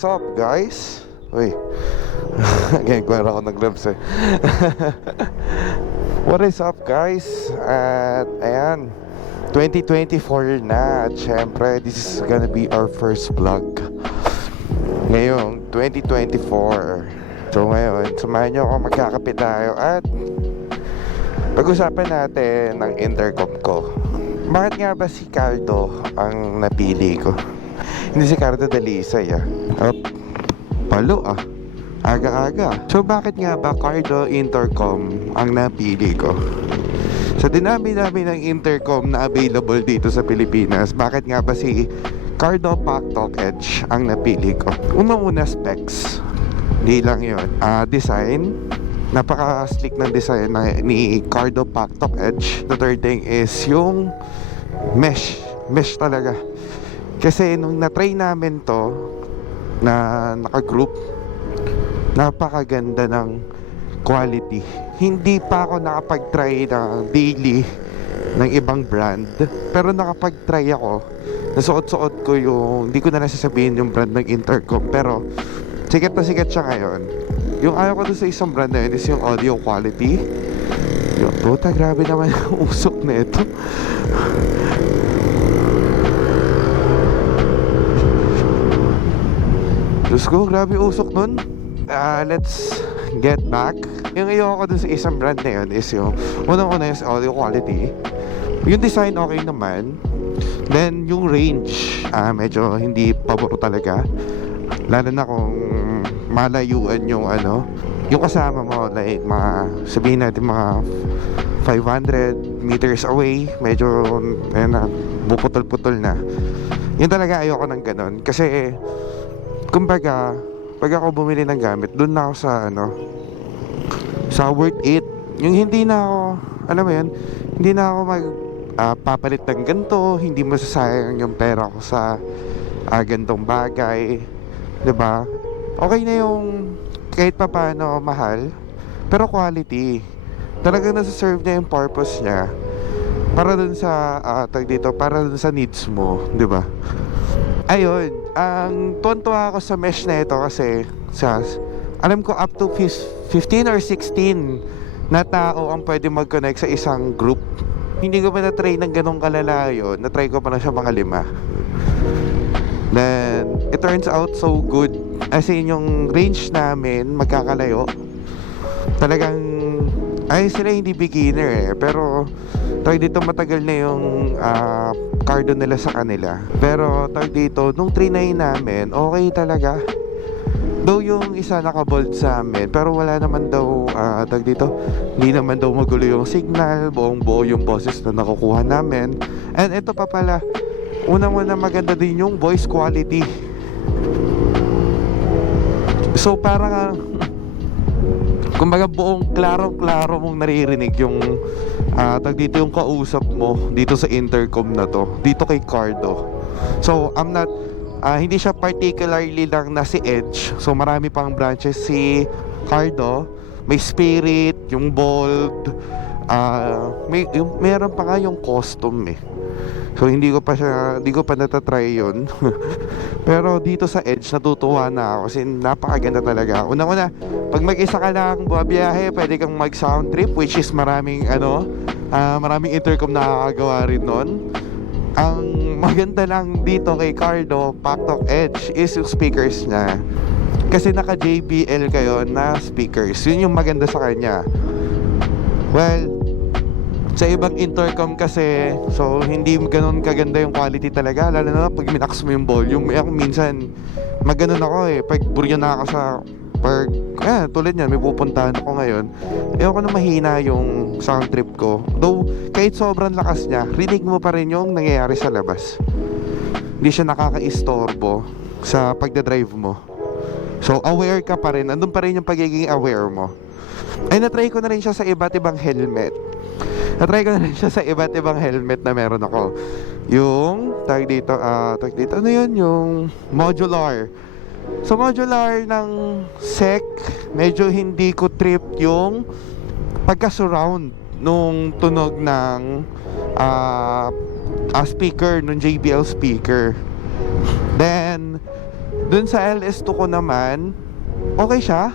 is up, guys? Uy, gagawin ako ng gloves eh. What is up, guys? At ayan, 2024 na. At syempre, this is gonna be our first vlog ngayong 2024. So ngayon, samahan nyo ako, magkakape tayo at pag-usapan natin ng intercom ko. Bakit nga ba si Cardo ang napili ko? Hindi si Cardo Dalisay palo aga-aga. So bakit nga ba Cardo Intercom ang napili ko? Sa dinami-dami ng intercom na available dito sa Pilipinas, bakit nga ba si Cardo PacTalk Edge ang napili ko? Una-una, specs. Di lang yun. Design. Napaka-slick ng design ni Cardo PacTalk Edge. The third thing is yung mesh. Mesh talaga. Kasi nung na-try namin to na naka-group, napakaganda ng quality. Hindi pa ako nakapag-try na daily ng ibang brand, pero nakapag-try ako. Nasuot-suot ko yung, hindi ko na nasasabihin yung brand ng intercom, pero sikat na sikat siya ngayon. Yung ayaw ko doon sa isang brand na yun is yung audio quality. Yung puta, grabe naman yung usok na ito. Diyos ko, grabe usok nun. Let's get back. Yung ayaw ko doon sa isang brand na yun is yung unang-una is audio quality. Yung design okay naman. Then yung range, medyo hindi pabor talaga. Lalo na kung malayuan yung yung kasama mo, like sabihin natin mga 500 meters away, medyo buputol-putol na. Yun talaga ayoko ng ganun. Kasi kumbaga, pag ako bumili ng gamit, dun na ako sa worth it. Yung hindi na ako, alam mo yun, hindi na ako papalit ng ganito, hindi masasayang yung pera ko sa gantong bagay, 'di ba? Okay na yung kahit pa paano mahal, pero quality. Talagang nasa-serve niya yung purpose niya para dun sa para dun sa needs mo, 'di ba? Ayun, ang tuwan-tuwa ako sa mesh na ito kasi alam ko up to 15 or 16 na tao ang pwede mag-connect sa isang group. Hindi ko pa na-try ng ganong kalalayo. Na-try ko pa na siya mga 5. Then, it turns out so good. As in, yung range namin, magkakalayo. Talagang, sila hindi beginner pero tawag dito matagal na yung Cardo nila sa kanila. Pero tawag dito, nung trinay namin, okay talaga. Though yung isa nakabold sa amin, pero wala naman daw tawag dito, hindi naman daw magulo yung signal, buong-buo yung boses na nakukuha namin. And ito pa pala, unang-una maganda din yung voice quality. So parang kumbaga buong klaro-klaro mong naririnig yung tawag dito yung kausap mo dito sa intercom na to, dito kay Cardo. So I'm not hindi siya particularly lang na si Edge. So marami pang branches si Cardo. May Spirit, yung Bold, meron pa nga yung custom eh. So hindi ko pa natatry yun. Pero dito sa Edge natutuwa na ako kasi napakaganda talaga. Una-una, pag mag-isa ka lang bumabiyahe, pwede kang mag-sound trip, which is maraming intercom na nakakagawa rin nun. Ang maganda lang dito kay Cardo PacTalk Edge is yung speakers niya. Kasi naka JBL kayo na speakers. Yun yung maganda sa kanya. Well, sa ibang intercom kasi, so hindi ganun kaganda yung quality talaga. Lalo na pag minax mo yung volume. Ako minsan, maganon ako pag buryo na ako sa tulad yan, may pupuntahan ako ngayon. Ako na mahina yung sound trip ko. Though, kahit sobrang lakas niya, rinig mo pa rin yung nangyayari sa labas. Hindi siya nakaka-istorbo sa pagdadrive mo. So, aware ka pa rin. Andun pa rin yung pagiging aware mo. Ay, natry ko na rin siya sa iba't ibang helmet. Na meron ako. Yung, tag dito, ano yun? Yung modular. So modular ng SEC, medyo hindi ko trip yung pagka-surround nung tunog ng speaker, nung JBL speaker. Then Dun sa LS2 ko naman, okay siya.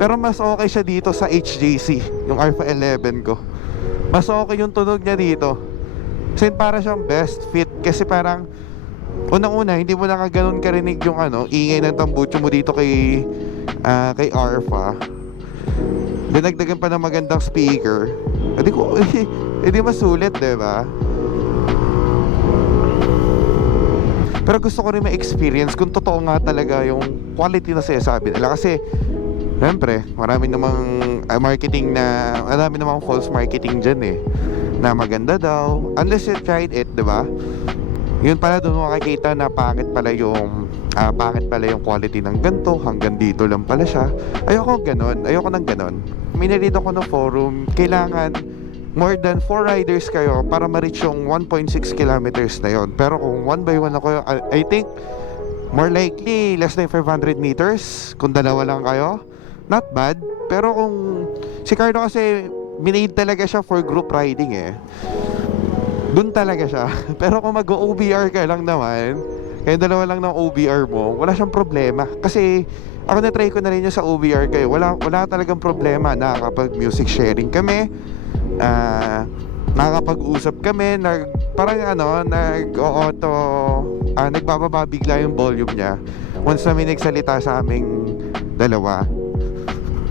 Pero mas okay siya dito sa HJC, yung Alpha 11 ko. Mas okay yung tunog niya dito. Kasi para siyang best fit. Kasi parang unang-una, hindi mo nakaganon karinig yung ingay ng tambucho mo dito kay Alpha. Dinagdagan pa ng magandang speaker. Edi masulit, diba? Pero gusto ko rin ma-experience kung totoo nga talaga yung quality na sinasabi nila. Kasi siyempre, marami namang false marketing dyan eh, na maganda daw. Unless you tried it, diba? Yun pala, doon mo makikita na pangit pala yung quality ng ganto. Hanggang dito lang pala siya. Ayoko ng ganon. Minarito ko ng forum, kailangan more than 4 riders kayo para ma-reach yung 1.6 kilometers na yon. Pero kung 1 by 1 ako, I think more likely less than 500 meters. Kung dalawa lang kayo, not bad. Pero kung si Cardo kasi minade talaga siya for group riding eh, dun talaga siya. Pero kung mag-OBR ka lang naman, kaya dalawa lang ng OBR mo, wala siyang problema. Kasi ako na-try ko na rin yung sa OBR kayo, wala talagang problema. Nakakapag music sharing kami, nakakapag-usap kami, nagbababa bigla yung volume niya once na may nagsalita sa aming dalawa.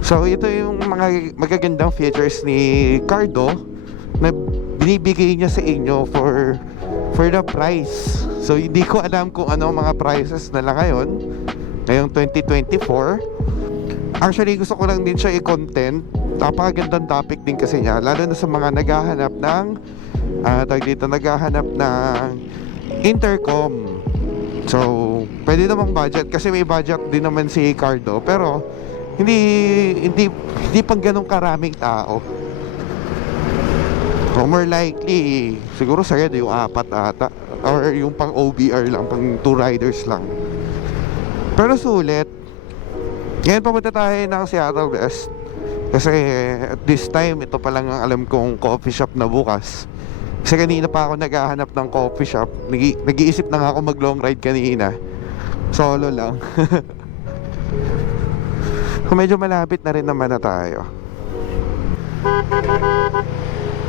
So ito yung mga magagandang features ni Cardo na binibigay niya sa inyo for the price. So hindi ko alam kung ano mga prices na lang ngayong 2024. Actually gusto ko lang din siya i-content. Napakagandang topic din kasi niya, lalo na sa mga naghahanap ng naghahanap ng intercom. So pwede namang budget, kasi may budget din naman si Cardo, pero hindi pang ganun karaming tao. So more likely siguro sagad yung 4 ata, or yung pang OBR lang, pang 2 riders lang. Pero sulit. Ngayon pumunta tayo ng Seattle West kasi at this time ito pa lang ang alam kong coffee shop na bukas. Kasi kanina pa ako naghahanap ng coffee shop. Nag-iisip na nga ako mag long ride kanina. Solo lang. Kung medyo malapit na rin naman na tayo.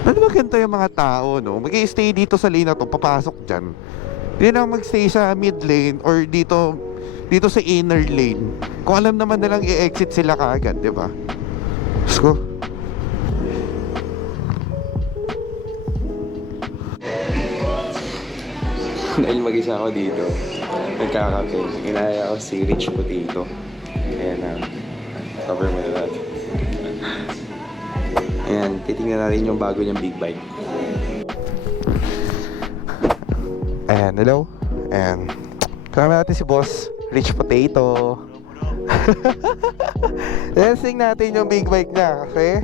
Ano ba ganito yung mga tao, no? Mag-i-stay dito sa lane na to, papasok dyan. Hindi na mag-stay sa mid lane or dito sa inner lane. Kung alam naman nilang i-exit sila kaagad, di ba? Let's go. Dahil mag-isa ako dito, nagkakape. Inaya ako si Rich Potato. Ayan, cover mo na natin. Ayan, titingnan natin yung bago niyang big bike. Ayan, hello. Ayan, kasama natin si Boss Rich Potato. Testing natin yung big bike niya kasi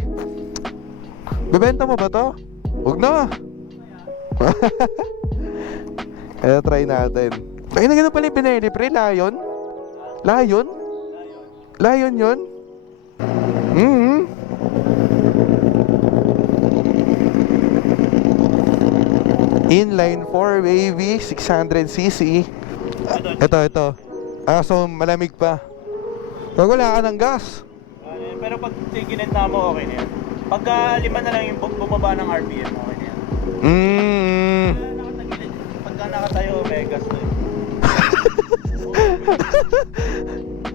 bebenta mo ba to? Huwag na. Kaya try natin. Ay, na gano'n pala yung pinili, pre. Lion? Lion yun? Inline 4 baby, 600cc. Ito. So malamig pa. Pag wala ka ng gas. Pero pag ginit na mo, okay na yan. Pagka 5 na lang yung bumaba ng RPM, okay na yan. Pagka nakatayo, may gas na yun.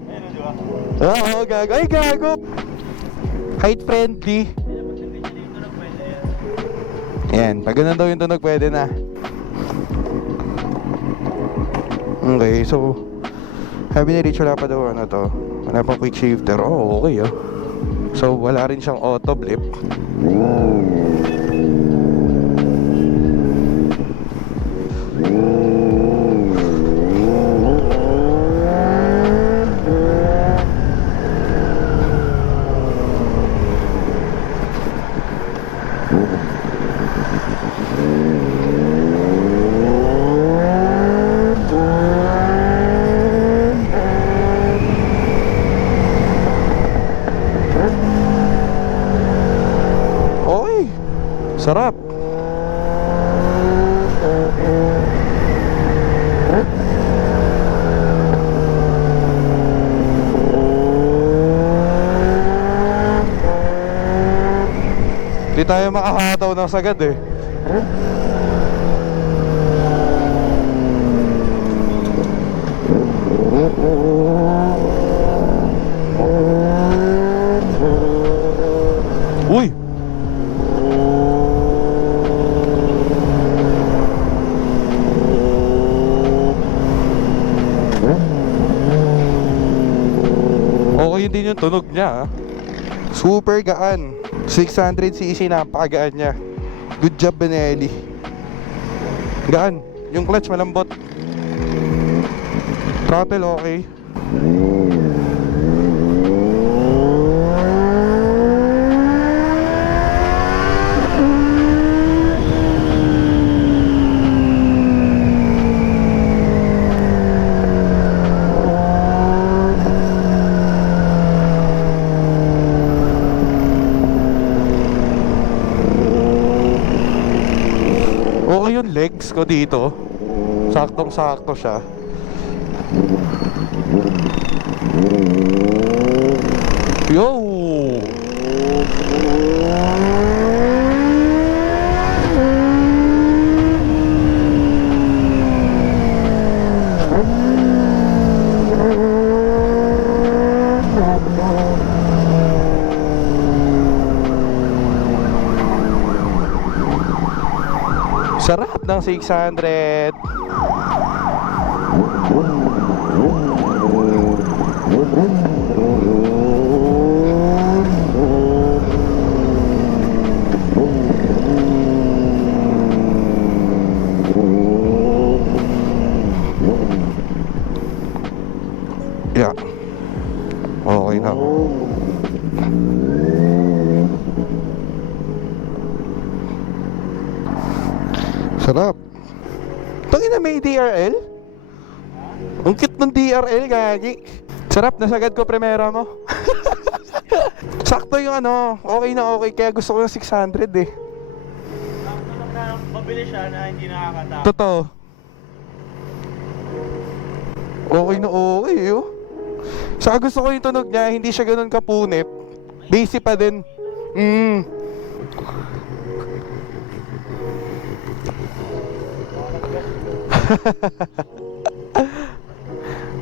Ayun, di ba? Oo, gago. Ay, gago. Height friendly. Ayan, pag ganun daw yung tunog, pwede na. Okay, so sabi ni Rich, wala pa daw wala pang quick shifter. Oh, okay So wala rin siyang auto blip. Sarap. Hindi tayo makahataw ng sagad eh. Uy! Okay din yung tunog niya ah. Super gaan. 600cc, napakagaan niya. Good job, Benelli. Gaan. Yung clutch malambot. Throttle okay. Okay yung legs ko dito. Saktong-sakto siya. Yo! Sarap ng 600. Yeah. Okay na. Sarap. Tangina, may DRL? Ang cute ng DRL, gagi. Sarap, nasagad ko primera mo. Sakto yung ano, okay na okay. Kaya gusto ko yung 600 eh. Sakto lang na mabili siya na hindi nakakatakot. Totoo. Okay na okay oh. Saka gusto ko yung tunog niya, hindi siya ganun kapunit. Basic pa din.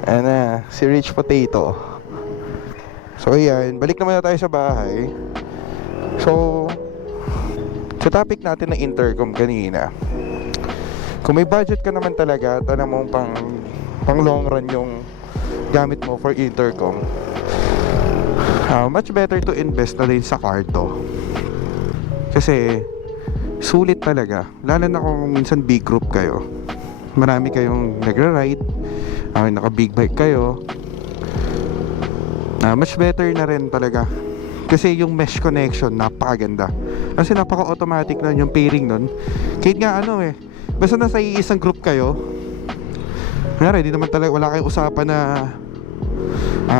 Ayan na, si Rich Potato. So ayan, balik naman na tayo sa bahay. So, sa topic natin na intercom kanina, kung may budget ka naman talaga, tanong mo pang long run yung gamit mo for intercom, much better to invest na din sa Cardo. Kasi sulit talaga, lalo na kung minsan big group kayo, marami kayong nagra-ride, naka big bike kayo, much better na rin talaga. Kasi yung mesh connection napakaganda, kasi napaka-automatic nun yung pairing nun. Kahit nga ano eh, basta nasa isang group kayo, di naman talaga, wala kayong usapan na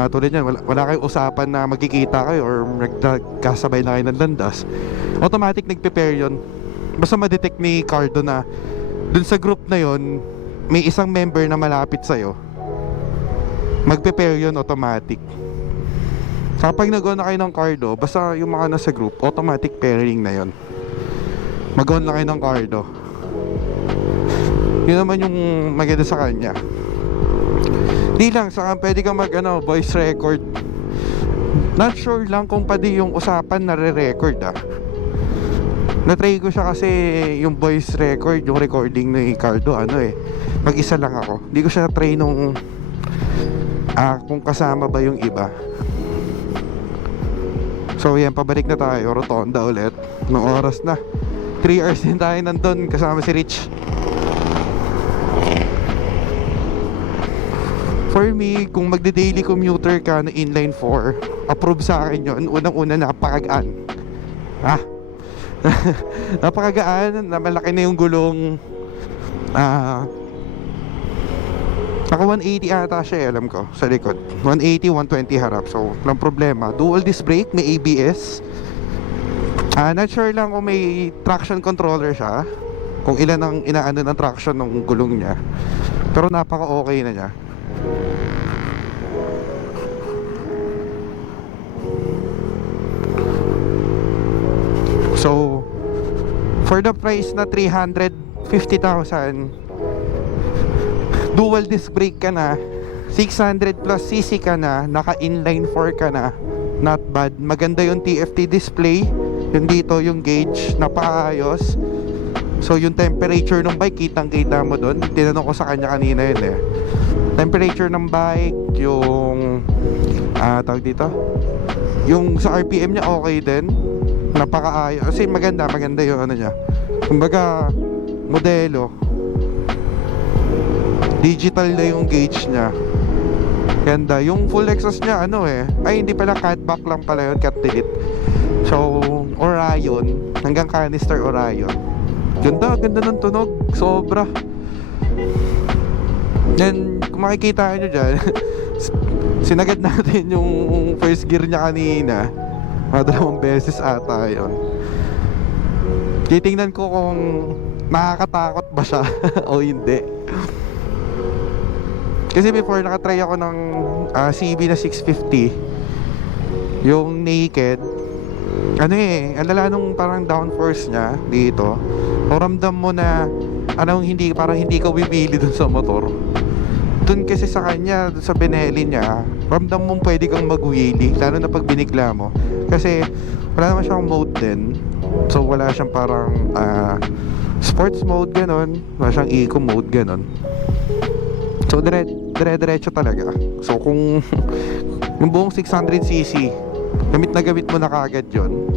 tulad yan, wala kayong usapan na magkikita kayo or nagkasabay na kayo ng landas, automatic nagpe-pair yun. Basta ma-detect ni Cardo na dun sa group na yon may isang member na malapit sa'yo, magpe-pair yun automatic. Kapag nag-on na kayo ng Cardo, basta yung mga nasa group, automatic pairing na yon. Mag-on na kayo ng Cardo. Yun naman yung maganda sa kanya. Di lang, saka pwede kang voice record. Not sure lang kung pwede yung usapan na re-record Na-try ko siya kasi yung voice record, yung recording ni Cardo, mag-isa lang ako. Hindi ko siya na-try nung kung kasama ba yung iba. So yan, pabalik na tayo, Rotonda ulit. Nung oras na 3 hours din tayo nandun kasama si Rich. For me, kung magde-daily commuter ka na inline 4, approve sa akin yun. Unang-una, napakagaan. Napakagaan, na malaki na yung gulong. Naka 180 ata siya, alam ko, sa likod. 180, 120 harap. So, walang problema. Dual disc brake, may ABS. Not sure lang kung may traction controller siya, kung ilan ang inaano ng traction ng gulong niya. Pero napaka-okay na niya. So, For the price na 350,000, dual disc brake ka na, 600 plus cc ka na, naka inline 4 ka na, not bad. Maganda yung TFT display, yung dito yung gauge, napaayos. So yung temperature ng bike, kitang kita mo doon. Tinanong ko sa kanya kanina yun eh. Temperature ng bike, yung tawag dito, yung sa RPM niya okay din, napakaayos. Kasi maganda yung ano niya, kumbaga modelo, digital na yung gauge niya. Ganda. Yung full exhaust niya ano eh, ay hindi pala, catback lang pala yun, cat delete. So Orion, hanggang canister Orion. Ganda ng tunog, sobra. Then kung makikita nyo dyan, sinagad natin yung first gear niya kanina, dalawang beses ata yun. Titingnan ko kung nakakatakot ba siya o hindi. Kasi before nakatry ako ng CB na 650, yung naked, ano eh, ang lala nung parang downforce niya dito. O ramdam mo na hindi, parang hindi ka bibili dun sa motor. Dun kasi sa kanya, dun sa Benelli niya, ramdam mo pwede kang mag-wheelie, lalo na pag binigla mo. Kasi wala naman siyang mode din. So wala siyang parang sports mode ganon, wala siyang eco mode ganon. So dire-diretso talaga. So kung yung buong 600cc, gamit mo na kagad yon.